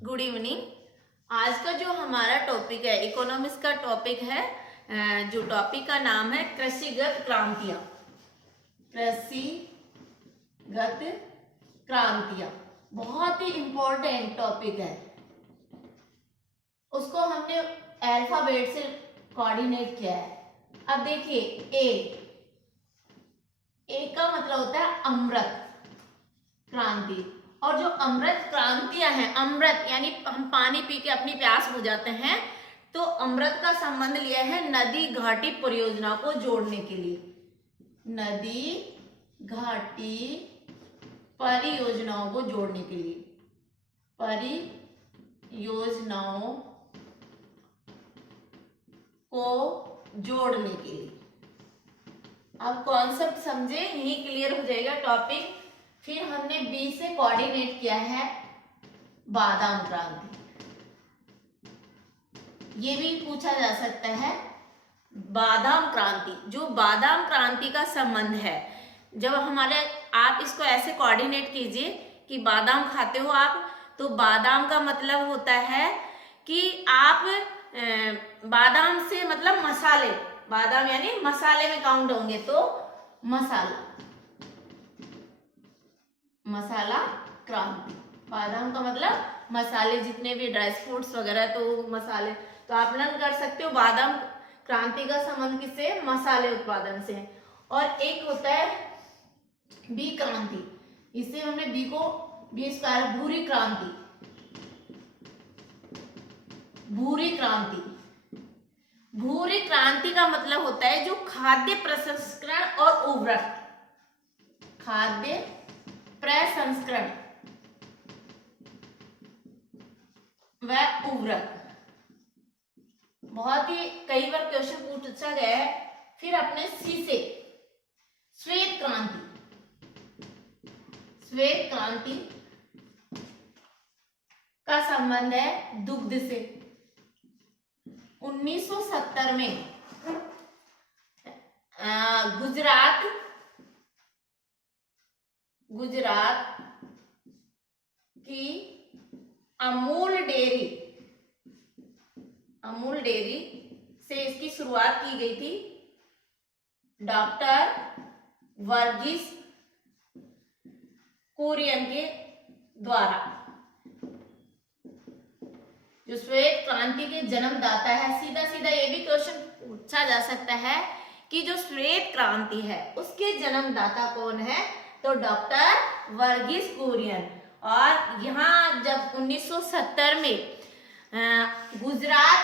Good evening. आज का जो हमारा टॉपिक है इकोनॉमिक्स का टॉपिक है। जो टॉपिक का नाम है कृषिगत क्रांतियां। कृषिगत क्रांतियां बहुत ही इंपॉर्टेंट टॉपिक है। उसको हमने अल्फाबेट से कोऑर्डिनेट किया है। अब देखिए ए का मतलब होता है अमृत क्रांति। और जो अमृत क्रांतियां हैं, अमृत यानी हम पानी पी के अपनी प्यास बुझाते हैं, तो अमृत का संबंध लिया है नदी घाटी परियोजना को जोड़ने के लिए। नदी घाटी परियोजनाओं को जोड़ने के लिए, परियोजनाओं को जोड़ने के लिए। अब कॉन्सेप्ट समझे, यही क्लियर हो जाएगा टॉपिक। फिर हमने बी से कोऑर्डिनेट किया है बादाम क्रांति। ये भी पूछा जा सकता है बादाम क्रांति। जो बादाम क्रांति का संबंध है, जब हमारे आप इसको ऐसे कोऑर्डिनेट कीजिए कि बादाम खाते हो आप, तो बादाम का मतलब होता है कि आप बादाम से मतलब मसाले, बादाम यानी मसाले में काउंट होंगे, तो मसाला क्रांति। बादाम का मतलब मसाले, जितने भी ड्राई फ्रूट्स वगैरह, तो मसाले। तो आप लर्न कर सकते हो बादाम क्रांति का संबंध किससे? मसाले उत्पादन से। और एक होता है बी क्रांति। इससे हमने बी को बी स्क्वायर, भूरी क्रांति। भूरी क्रांति, भूरी क्रांति का मतलब होता है जो खाद्य प्रसंस्करण और उर्वरक, खाद्य प्रसंस्करण व उर्वरक। बहुत ही कई बार क्वेश्चन पूछा गया है। फिर अपने सी से श्वेत क्रांति। श्वेत क्रांति का संबंध है दुग्ध से। 1970 में गुजरात की अमूल डेयरी से इसकी शुरुआत की गई थी डॉक्टर वर्गीस कुरियन के द्वारा। जो श्वेत क्रांति के जन्मदाता है, सीधा सीधा ये भी क्वेश्चन पूछा जा सकता है कि जो श्वेत क्रांति है उसके जन्मदाता कौन है? तो डॉक्टर वर्गीस कुरियन। और यहाँ जब 1970 में गुजरात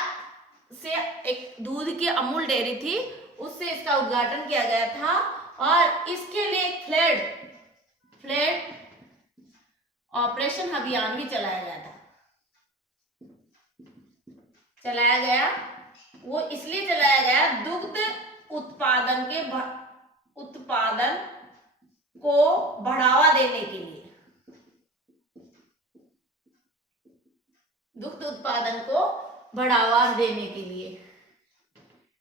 से एक दूध की अमूल डेयरी थी, उससे इसका उद्घाटन किया गया था। और इसके लिए फ्लड ऑपरेशन अभियान भी चलाया गया। वो इसलिए चलाया गया दुग्ध उत्पादन को बढ़ावा देने के लिए। दुग्ध उत्पादन को बढ़ावा देने के लिए।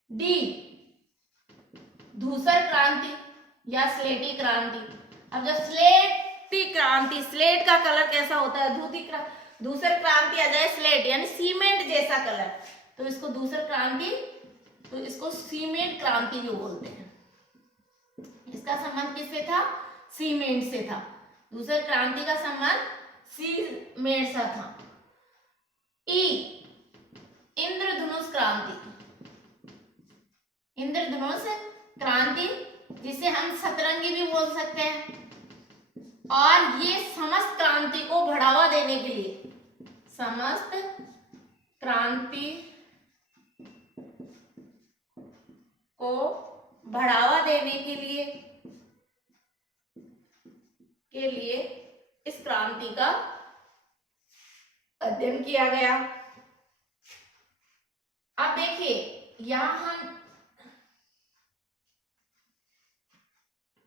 डी धूसर क्रांति या स्लेटी क्रांति। अब जब स्लेटी क्रांति, स्लेट का कलर कैसा होता है? धूसर क्रांति आ जाए स्लेट यानी सीमेंट जैसा कलर, तो इसको धूसर क्रांति, तो इसको सीमेंट क्रांति भी बोलते हैं। इसका संबंध किससे था? सीमेंट से था। धूसर क्रांति का संबंध सीमेंट से था। ई इंद्रधनुष क्रांति। इंद्रधनुष क्रांति जिसे हम सतरंगी भी बोल सकते हैं। और ये समस्त क्रांति को बढ़ावा देने के लिए, समस्त क्रांति को बढ़ावा देने के लिए इस क्रांति का अध्ययन किया गया। अब देखिए यहां हम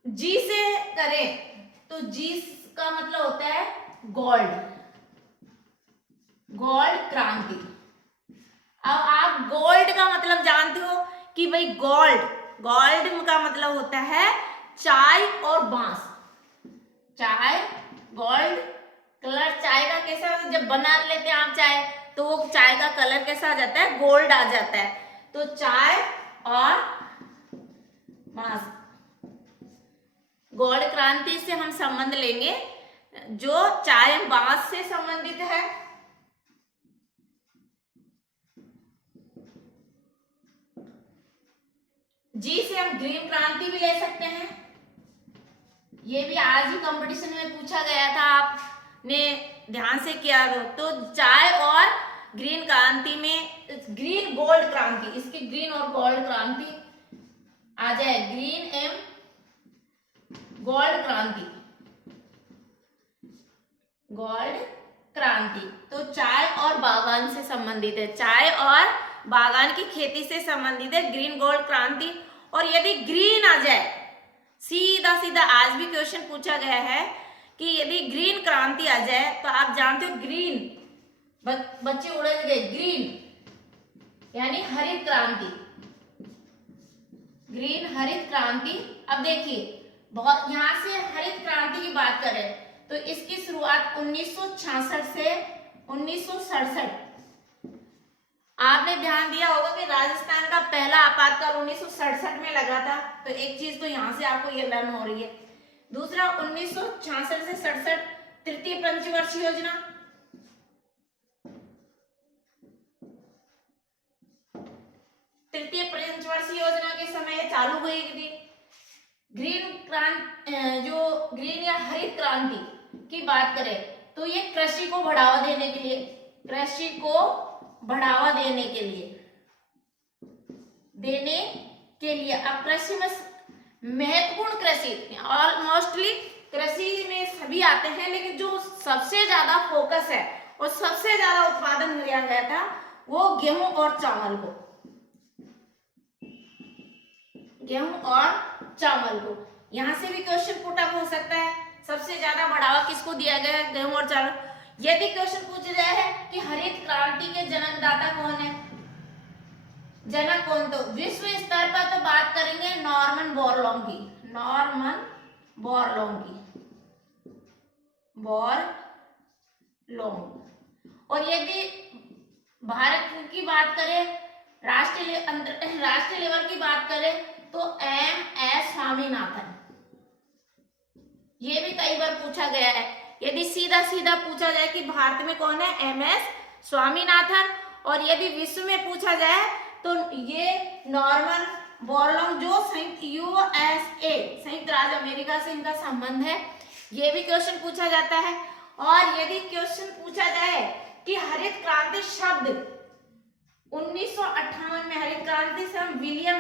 जी से करें तो जी का मतलब होता है गोल्ड क्रांति। अब आप गोल्ड का मतलब जानते हो कि भाई गोल्ड का मतलब होता है चाय और बांस। चाय, गोल्ड कलर चाय का कैसा, जब बना लेते हैं आप चाय तो वो चाय का कलर कैसा आ जाता है, गोल्ड आ जाता है। तो चाय और मास, गोल्ड क्रांति से हम संबंध लेंगे जो चाय बांस से संबंधित है। जी से हम ग्रीन क्रांति भी ले सकते हैं, ये भी आज ही कंपटीशन में पूछा गया था, आपने ध्यान से किया हो तो चाय और ग्रीन क्रांति में ग्रीन गोल्ड क्रांति, इसकी ग्रीन और गोल्ड क्रांति आ जाए, ग्रीन एवं गोल्ड क्रांति, गोल्ड क्रांति। तो चाय और बागान से संबंधित है, चाय और बागान की खेती से संबंधित है ग्रीन गोल्ड क्रांति। और यदि ग्रीन आ जाए, सीधा सीधा आज भी क्वेश्चन पूछा गया है कि यदि ग्रीन क्रांति आ जाए तो आप जानते हो ग्रीन, बच्चे उड़े गए, ग्रीन यानी हरित क्रांति, ग्रीन हरित क्रांति। अब देखिए बहुत, यहां से हरित क्रांति की बात करें तो इसकी शुरुआत 1966 से 1967, आपने ध्यान दिया होगा कि राजस्थान का पहला आपातकाल 1967 में लगा था। तो एक चीज तो यहां से आपको ये लर्न हो रही है। दूसरा 1966 से 67 तृतीय पंचवर्षीय योजना, तृतीय पंचवर्षीय योजना के समय चालू हुई थी। ग्रीन क्रांति, जो ग्रीन या हरित क्रांति की बात करें तो ये कृषि को बढ़ावा देने के लिए, कृषि को बढ़ावा देने के लिए अब कृषि में महत्वपूर्ण, कृषि ऑलमोस्टली कृषि में सभी आते हैं, लेकिन जो सबसे ज्यादा फोकस है और सबसे ज्यादा उत्पादन लिया गया था वो गेहूं और चावल को, गेहूं और चावल को। यहां से भी क्वेश्चन पुट अप हो सकता है, सबसे ज्यादा बढ़ावा किसको दिया गया है, गेहूं और चावल। यदि क्वेश्चन पूछ रहा है कि हरित क्रांति के जनकदाता कौन है, जनक कौन, तो विश्व स्तर पर तो बात करेंगे नॉर्मन बोरलॉन्ग की, नॉर्मन बोरलॉन्ग की, बोरलॉन्ग। और यदि भारत की बात करें, राष्ट्रीय लेवल की बात करें तो MS स्वामीनाथन, ये भी कई बार पूछा गया है। यदि सीधा सीधा पूछा जाए कि भारत में कौन है, MS स्वामीनाथन। और यदि विश्व में पूछा जाए तो ये नॉर्मन बोरलॉन्ग, जो संयुक्त USA, संयुक्त राज्य अमेरिका से इनका संबंध है, ये भी क्वेश्चन पूछा जाता है। और यदि क्वेश्चन पूछा जाए कि हरित क्रांति शब्द 1958 में हरित क्रांति से हम विलियम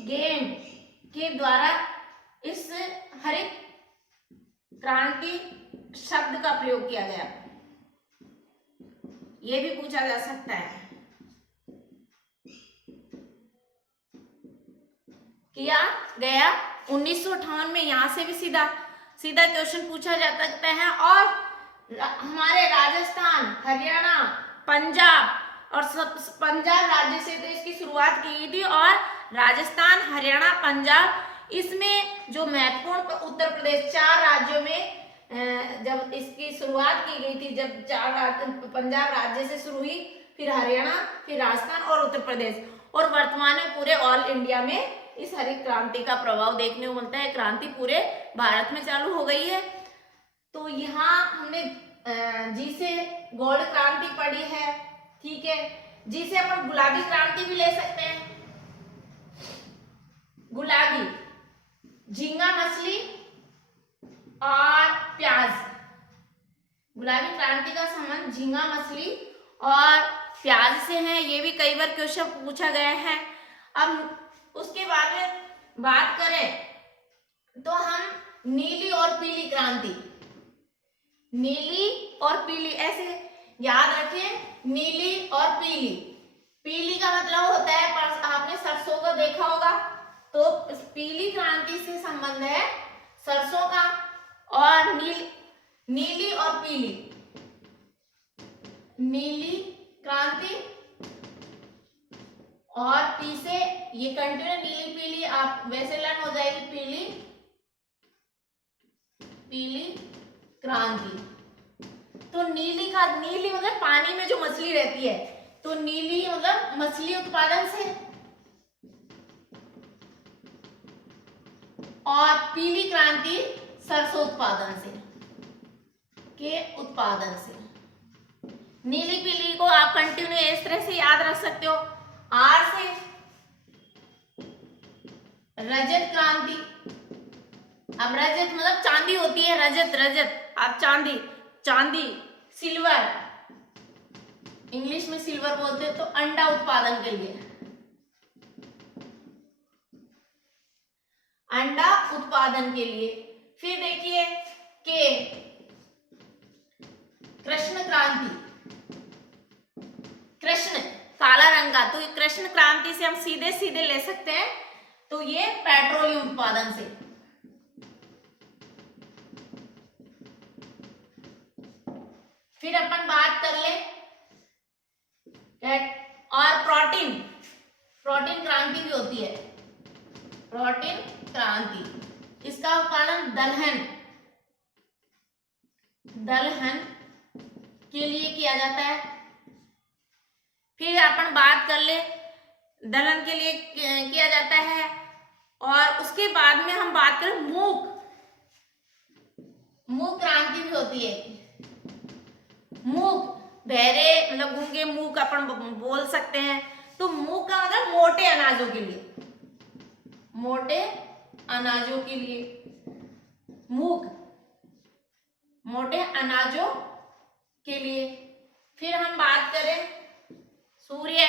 गेंड के द्वारा इस हरित क्रांति शब्द का प्रयोग किया गया, ये भी पूछा जा सकता है, किया गया 1958 में। यहां से भी सीधा सीधा क्वेश्चन पूछा जा सकता है। और हमारे राजस्थान, हरियाणा, पंजाब और पंजाब राज्य से तो इसकी शुरुआत की गई थी। और राजस्थान, हरियाणा, पंजाब, इसमें जो महत्वपूर्ण उत्तर प्रदेश, 4 राज्यों में जब इसकी शुरुआत की गई थी, जब 4 पंजाब राज्य से शुरू हुई, फिर हरियाणा, फिर राजस्थान और उत्तर प्रदेश, और वर्तमान में पूरे ऑल इंडिया में इस हरित क्रांति का प्रभाव देखने को मिलता है। क्रांति पूरे भारत में चालू हो गई है। तो यहाँ हमने जी से गोल्ड क्रांति पढ़ी है, ठीक है। जी से अपन गुलाबी क्रांति भी ले सकते हैं। गुलाबी, झींगा मछली और प्याज, गुलाबी क्रांति का संबंध झींगा मछली और प्याज से है, ये भी कई बार क्वेश्चन पूछा गया है। अब उसके बाद में बात करें तो हम नीली और पीली क्रांति, नीली और पीली, ऐसे याद रखें, नीली और पीली। पीली का मतलब होता है, आपने सरसों को देखा होगा, तो पीली क्रांति से संबंध है सरसों का। और नीली और पीली, नीली क्रांति और पी से ये कंटिन्यू नीली पीली, आप वैसे लर्न हो जाएगी, पीली पीली क्रांति। तो नीली मतलब पानी में जो मछली रहती है, तो नीली मतलब मछली उत्पादन से, और पीली क्रांति सरसों उत्पादन से नीली पीली को आप कंटिन्यू इस तरह से याद रख सकते हो। आर से रजत क्रांति। अब रजत मतलब चांदी होती है, रजत आप चांदी सिल्वर, इंग्लिश में सिल्वर बोलते हैं। तो अंडा उत्पादन के लिए, फिर देखिए के कृष्ण क्रांति, कृष्ण काला रंग का, तो कृष्ण क्रांति से हम सीधे ले सकते हैं, तो ये पेट्रोलियम उत्पादन से। फिर अपन बात कर ले और प्रोटीन क्रांति भी होती है, प्रोटीन क्रांति। इसका उत्पादन दलहन के लिए किया जाता है। फिर अपन बात कर ले दलहन के लिए किया जाता है, और उसके बाद में हम बात करें मूंग क्रांति भी होती है। मूंग बहरे मतलब गूंगे मूंग अपन बोल सकते हैं। तो मूंग का मतलब मोटे अनाजों के लिए, मूंग मोटे अनाजों के लिए। फिर हम बात करें सूर्य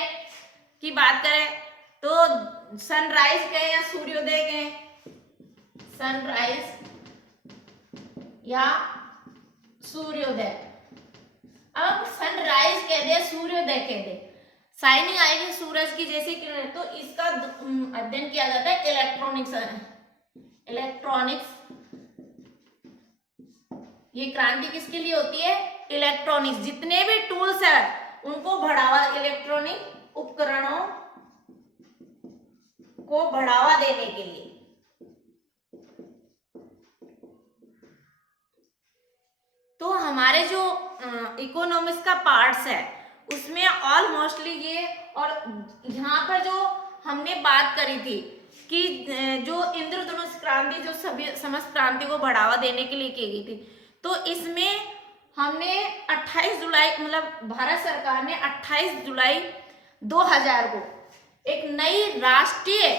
की बात करें, तो सनराइज कहें या सूर्योदय कहें, सनराइज या सूर्योदय। अब सनराइज कह दे, सूर्योदय कह दे, शाइनिंग आएगी सूरज की जैसी किरण, तो इसका अध्ययन किया जाता है इलेक्ट्रॉनिक्स। ये क्रांति किसके लिए होती है? इलेक्ट्रॉनिक्स। जितने भी टूल्स है उनको बढ़ावा, इलेक्ट्रॉनिक उपकरणों को बढ़ावा देने के लिए। तो हमारे जो इकोनॉमिक्स का पार्ट्स है उसमें ऑलमोस्टली ये, और यहाँ पर जो हमने बात करी थी कि जो इंद्रधनुष क्रांति जो सभी समस्त क्रांति को बढ़ावा देने के लिए की गई थी, तो इसमें हमने 28 जुलाई मतलब भारत सरकार ने 28 जुलाई 2000 को एक नई राष्ट्रीय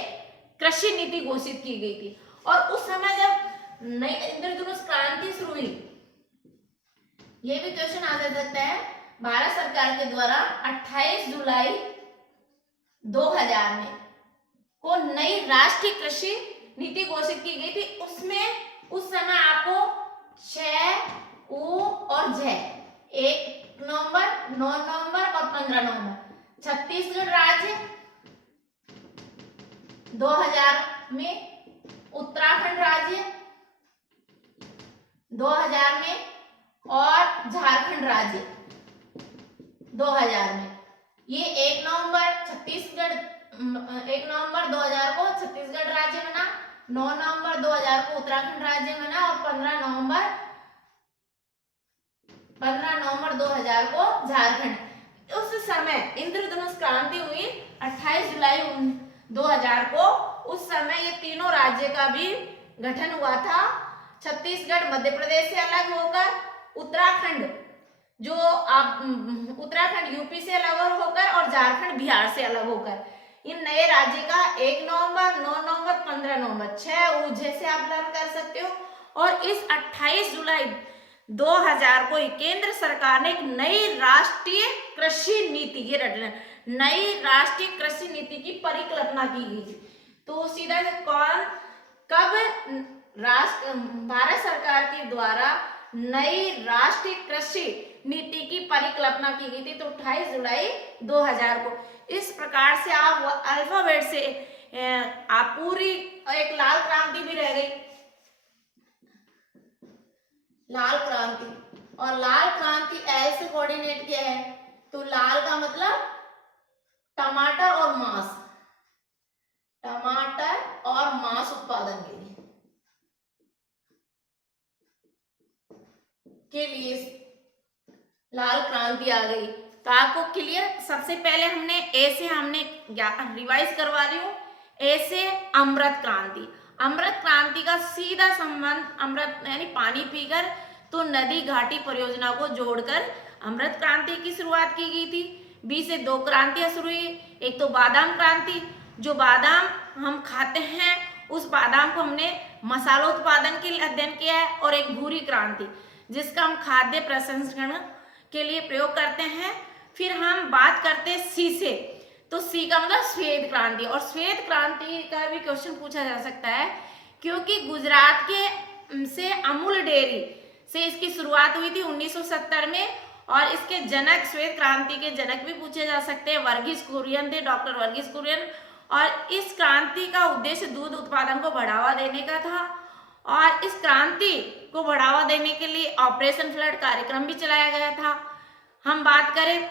कृषि नीति घोषित की गई थी। और उस समय जब नई इंद्रधनुष क्रांति शुरू हुई, ये भी क्वेश्चन आ सकता है, भारत सरकार के द्वारा 28 जुलाई 2000 में को नई राष्ट्रीय कृषि नीति घोषित की गई थी। उसमें उस समय आपको 6 उ और झ 1 नवंबर, 9 नवंबर और 15 नवंबर छत्तीसगढ़ राज्य 2000 में, उत्तराखंड राज्य 2000 में और झारखंड राज्य 2000 में। ये 1 नवंबर 2000 को छत्तीसगढ़ राज्य बना, 9 नवंबर 2000 को उत्तराखंड राज्य बना और 15 नवंबर 2000 को झारखंड। उस समय इंद्रधनुष क्रांति हुई 28 जुलाई 2000 को। उस समय ये तीनों राज्य का भी गठन हुआ था। छत्तीसगढ़ मध्य प्रदेश से अलग होकर, उत्तराखंड उत्तराखंड यूपी से अलग होकर और झारखंड बिहार से अलग होकर। इन नए राज्य का 1 नवंबर, 9 नवंबर, 15 नवंबर 6 उ जैसे आप लर्न कर सकते हो। और इस 28 जुलाई 2000 को केंद्र सरकार ने एक नई राष्ट्रीय कृषि नीति, ये रट लें, नई राष्ट्रीय कृषि नीति की परिकल्पना की गई थी। तो सीधा से कब भारत सरकार के द्वारा नई राष्ट्रीय कृषि नीति की परिकल्पना की गई थी, तो 28 जुलाई 2000 को। इस प्रकार से आप अल्फाबेट से आप पूरी, एक लाल क्रांति भी रह गई, लाल क्रांति। और लाल क्रांति एल से कोऑर्डिनेट किया है, तो लाल का मतलब टमाटर और मांस, टमाटर और मांस उत्पादन के लिए। के लिए लाल क्रांति आ गई। तो आपको क्लियर, सबसे पहले हमने ए से हमने रिवाइज करवा रही हूँ। ए से अमृत क्रांति। अमृत क्रांति का सीधा संबंध अमृत यानी पानी पीकर तो नदी घाटी परियोजना को जोड़कर अमृत क्रांति की शुरुआत की गई थी। बी से दो क्रांतियां शुरू हुई, एक तो बादाम क्रांति, जो बादाम हम खाते हैं उस बादाम को हमने मसाला उत्पादन के लिए अध्ययन किया है, और एक भूरी क्रांति जिसका हम खाद्य प्रसंस्करण के लिए प्रयोग करते हैं। फिर हम बात करते हैं सी से, तो सी का मतलब श्वेत क्रांति, और श्वेत क्रांति का भी क्वेश्चन पूछा जा सकता है क्योंकि गुजरात के से अमूल डेयरी से इसकी शुरुआत हुई थी 1970 में, और इसके जनक श्वेत क्रांति के जनक भी पूछे जा सकते हैं, वर्गीस कुरियन थे, डॉक्टर वर्गीस कुरियन। और इस क्रांति का उद्देश्य दूध उत्पादन को बढ़ावा देने का था, और इस क्रांति को बढ़ावा देने के लिए ऑपरेशन फ्लड कार्यक्रम भी चलाया गया था। हम बात करें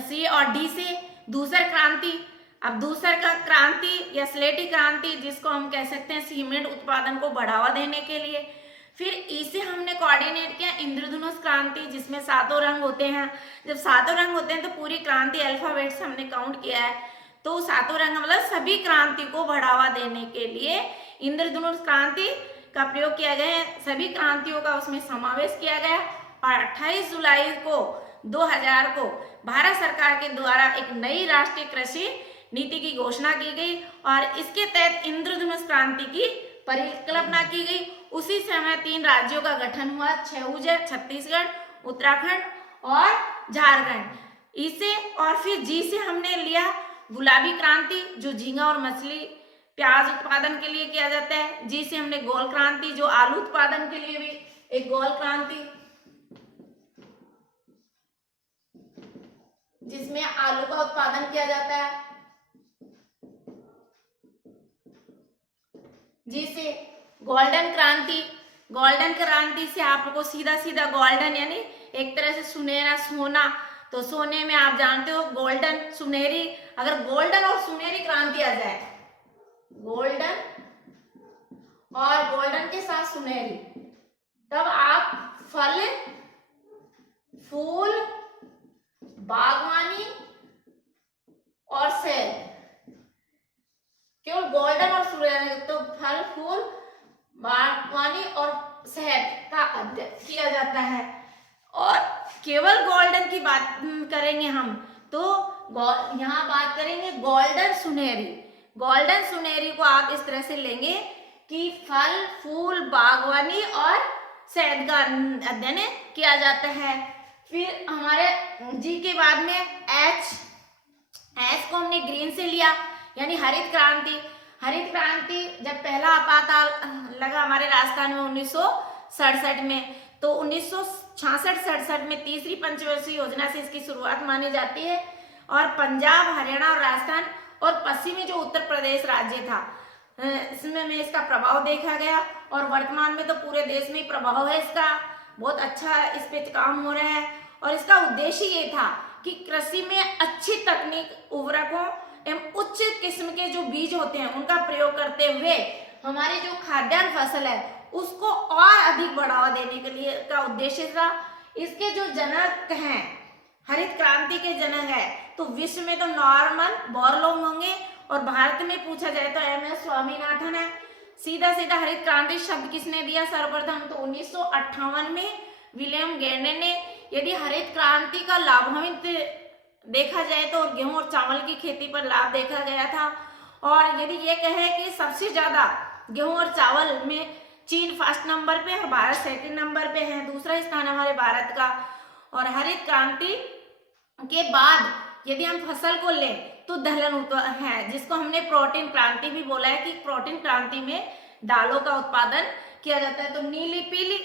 सी और डी से दूसर क्रांति। अब दूसर का क्रांति या स्लेटी क्रांति जिसको हम कह सकते हैं सीमेंट उत्पादन को बढ़ावा देने के लिए। फिर ई से हमने कोऑर्डिनेट किया इंद्रधनुष क्रांति जिसमें सातों रंग होते हैं। जब सातों रंग होते हैं तो पूरी क्रांति अल्फाबेट से हमने काउंट किया है, तो सातों रंग मतलब सभी क्रांति को बढ़ावा देने के लिए इंद्रधनुष क्रांति का प्रयोग किया गया है, सभी क्रांतियों का उसमें समावेश किया गया। और 28 जुलाई को 2000 को भारत सरकार के द्वारा एक नई राष्ट्रीय कृषि नीति की घोषणा की गई, और इसके तहत इंद्रधनुष क्रांति की परिकल्पना की गई। उसी समय 3 राज्यों का गठन हुआ, छत्तीसगढ़, उत्तराखंड और झारखंड। इसे और फिर जी से हमने लिया गुलाबी क्रांति जो झींगा और मछली प्याज उत्पादन के लिए किया जाता है। जी से हमने गोल क्रांति जो आलू उत्पादन के लिए भी एक गोल क्रांति जिसमें आलू का उत्पादन किया जाता है। जी से गोल्डन क्रांति, गोल्डन क्रांति से आपको सीधा सीधा गोल्डन यानी एक तरह से सुनहरा सोना, तो सोने में आप जानते हो गोल्डन सुनहरी, अगर गोल्डन और सुनहरी क्रांति आ जाए, गोल्डन और गोल्डन के साथ सुनहरी, तब आप फल फूल बागवानी और सेब, केवल गोल्डन और सुनहरी, तो फल फूल बागवानी और शहद का अध्ययन किया जाता है। और केवल गोल्डन की बात करेंगे हम तो यहाँ बात करेंगे गोल्डन सुनहरी। गोल्डन सुनहरी को आप इस तरह से लेंगे कि फल फूल बागवानी और शहद का अध्ययन किया जाता है। फिर हमारे जी के बाद में एच को हमने ग्रीन से लिया यानी हरित क्रांति। हरित क्रांति जब पहला आपातकाल लगा हमारे राजस्थान में 1967 में, तो 1966-67 में तीसरी पंचवर्षीय योजना से इसकी शुरुआत मानी जाती है। और पंजाब, हरियाणा और राजस्थान और पश्चिमी जो उत्तर प्रदेश राज्य था इसमें इसका प्रभाव देखा गया, और वर्तमान में तो पूरे देश में प्रभाव है इसका, बहुत अच्छा इस पे काम हो रहा है। और इसका उद्देश्य ये था कि कृषि में अच्छी तकनीक, उर्वरकों एवं उच्च किस्म के जो बीज होते हैं उनका प्रयोग करते हुए हमारी जो खाद्यान्न फसल है उसको और अधिक बढ़ावा देने के लिए का उद्देश्य था। इसके जो जनक हैं, हरित क्रांति के जनक है, तो विश्व में तो नॉर्मन बोरलॉग होंगे, और भारत में पूछा जाए तो MS स्वामीनाथन है। सीधा सीधा हरित क्रांति शब्द किसने दिया सर्वप्रथम, तो 1958 में विलियम गेरने ने। यदि हरित क्रांति का लाभान्वित देखा जाए तो गेहूं और चावल की खेती पर लाभ देखा गया था। और यदि ये कहे कि सबसे ज्यादा गेहूं और चावल में चीन फर्स्ट नंबर पे और भारत सेकंड नंबर पे है, दूसरा स्थान हमारे भारत का। और हरित क्रांति के बाद यदि हम फसल को लें तो दलहन है जिसको हमने प्रोटीन क्रांति भी बोला है कि प्रोटीन क्रांति में दालों का उत्पादन किया जाता है। तो नीली पीली,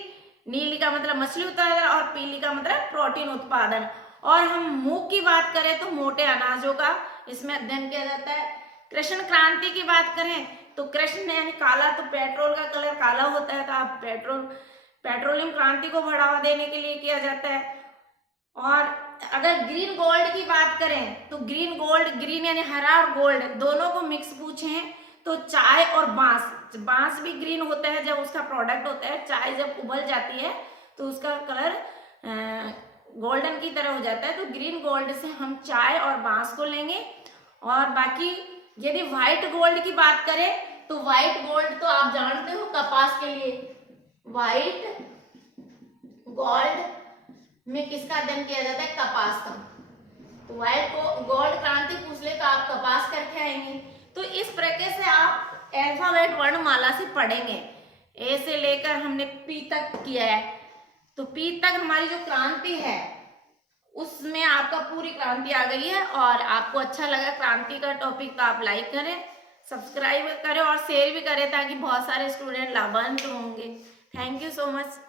नीली का मतलब मछली उत्पादन और पीली का मतलब प्रोटीन उत्पादन। और हम मूंग की बात करें तो मोटे अनाजों का इसमें अध्ययन किया जाता है। कृष्ण क्रांति की बात करें तो कृष्ण यानी काला, तो पेट्रोल का कलर काला होता है, तो आप पेट्रोलियम क्रांति को बढ़ावा देने के लिए किया जाता है। और अगर ग्रीन गोल्ड की बात करें तो ग्रीन गोल्ड, ग्रीन यानी हरा और गोल्ड दोनों को मिक्स पूछे तो चाय और बांस भी ग्रीन होता है जब उसका प्रोडक्ट होता है। चाय जब उबल जाती है तो उसका कलर गोल्डन की तरह हो जाता है। तो ग्रीन गोल्ड से हम चाय और बांस को लेंगे। और बाकी यदि व्हाइट गोल्ड की बात करें तो व्हाइट गोल्ड तो आप जानते हो कपास के लिए, व्हाइट गोल्ड में किसका अध्ययन किया जाता है? कपास का। तो व्हाइट गोल्ड क्रांति पूछ ले तो आप कपास करके आएंगे। तो इस प्रकार से आप अल्फाबेट वर्णमाला से पढ़ेंगे। ए से लेकर हमने पी तक किया है, तो पी तक हमारी जो क्रांति है उसमें आपका पूरी क्रांति आ गई है। और आपको अच्छा लगा क्रांति का टॉपिक तो आप लाइक करें, सब्सक्राइब करें और शेयर भी करें ताकि बहुत सारे स्टूडेंट लाभान्वित होंगे। Thank you so much.